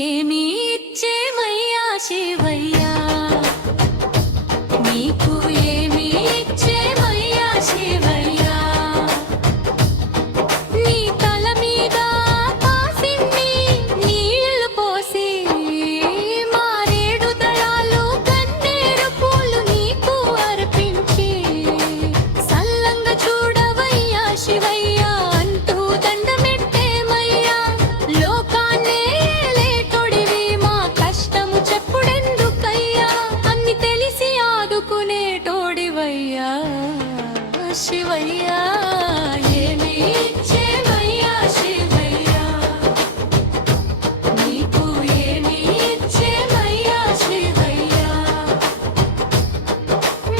ఏమి ఇచ్చేమయ్యా శివయ్యా, నీకు ఏమి ఇచ్చేమయ్యా శివయ్యా, నీ తల మీద కాసిన్ని నీళ్లు పోసి మారేడు దళాలు కన్నీరు పూలు నీకు అర్పించి సల్లంగా చూడవయ్యా శివయ్యా అంటూ దండమెట్టేమయ్యా. లోకాన్నే ఏలేటోడివి మా కష్టము చెప్పుడెందుకయ్యా, అన్ని తెలిసి ఆదుకునేటోడివయ్యా శివయ్యా. ఏమి ఇచ్చేమయ్యా శివయ్యా, నీకు ఏమి ఇచ్చేమయ్యా శివయ్యా,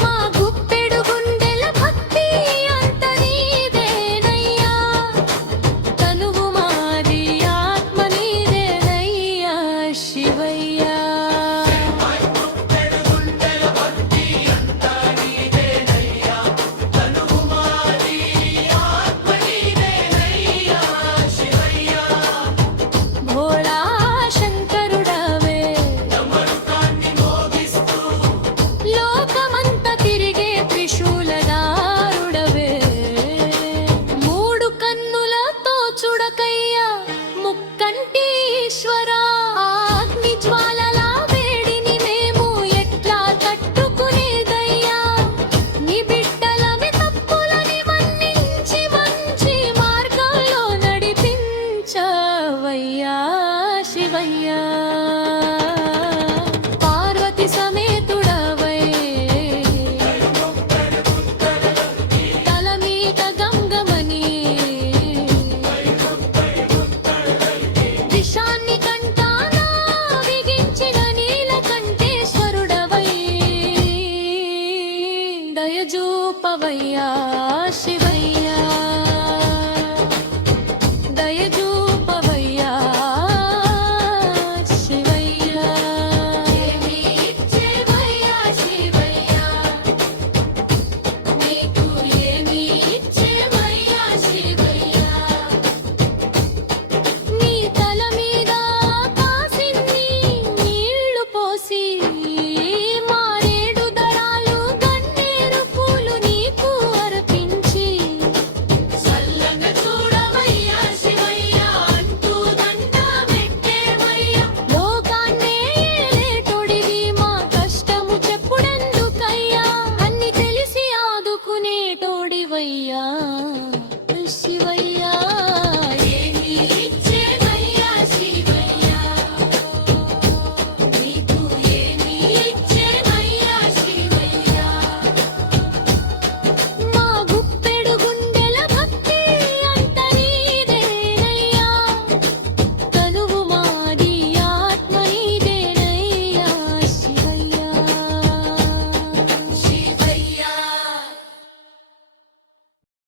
మా గుప్పెడు గుండెల భక్తి అంత నీదేనయ్యా, తనువు మాది ఆత్మ నీదేనయ్యా శివయ్యా. భోళా శంకరుడవే లోకమంత తిరిగే త్రిశూలదారుడవే, మూడు కన్నులతో చూడకయ్యా ముక్కంటి ఈశ్వరా, అగ్ని జ్వాలల వేడిని మేము ఎట్లా తట్టుకునేదయ్యా, నీ బిడ్డలమి తప్పులని మన్నించి మంచి మార్గంలో నడిపించవయ్యా శివయ్యా. పార్వతి సమేతుడవై తల మీద గంగమని విషాన్ని కంటానా విగించిన నీలకంఠేశ్వరుడవై దయజూపవయ్యా శివయ్యా, దయజూపవయ్యా శివయ్యా. ఏమి ఇచ్చేమయ్యా శివయ్యా, నీకు ఏమి ఇచ్చేమయ్యా శివయ్యా, నీ తల మీద కాసిన్ని నీళ్లు పోసి మారేడు దళాలు గన్నేరు పూలు నీకు అర్పించి సల్లంగా చూడవయ్యా శివయ్యా అంటూ దండమెట్టేమయ్యా. లోకాన్నే ఏలేటోడివి మా కష్టము చెప్పుడెందుకయ్యా, అన్ని తెలిసి ఆదుకునేటోడివయ్యా.